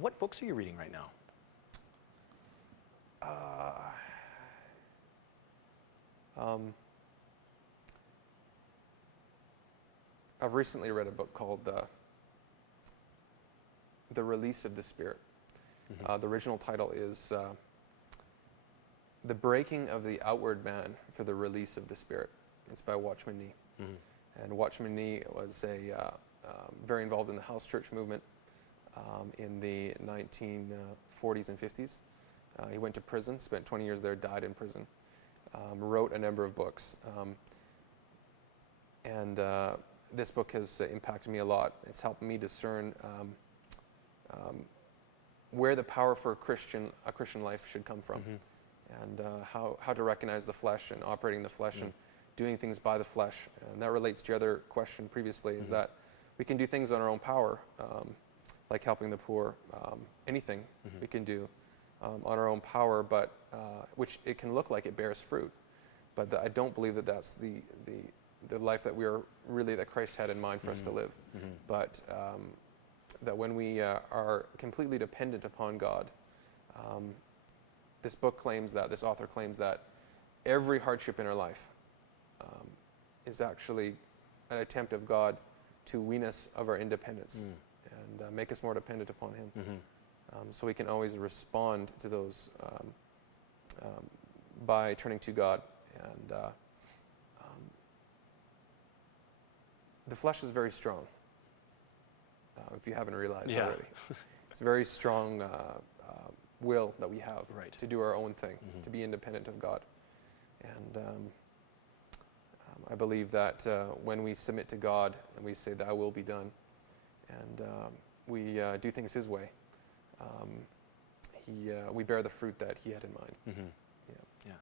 What books are you reading right now? I've recently read a book called The Release of the Spirit. The original title is The Breaking of the Outward Man for the Release of the Spirit. It's by Watchman Nee. And Watchman Nee was very involved in the house church movement in the 1940s and 50s. He went to prison, spent 20 years there, died in prison, wrote a number of books. And this book has impacted me a lot. It's helped me discern where the power for a Christian life should come from, and how to recognize the flesh and operating the flesh and doing things by the flesh. And that relates to your other question previously, is that we can do things on our own power, like helping the poor, anything we can do on our own power, but which it can look like it bears fruit. But I don't believe that that's the life that that Christ had in mind for us to live. But that when we are completely dependent upon God, this author claims that every hardship in our life is actually an attempt of God to wean us of our independence and make us more dependent upon Him. So we can always respond to those by turning to God. And the flesh is very strong, if you haven't realized already. It's a very strong will that we have to do our own thing, to be independent of God. And I believe that when we submit to God and we say, "Thy will be done," and we do things His way, we bear the fruit that He had in mind.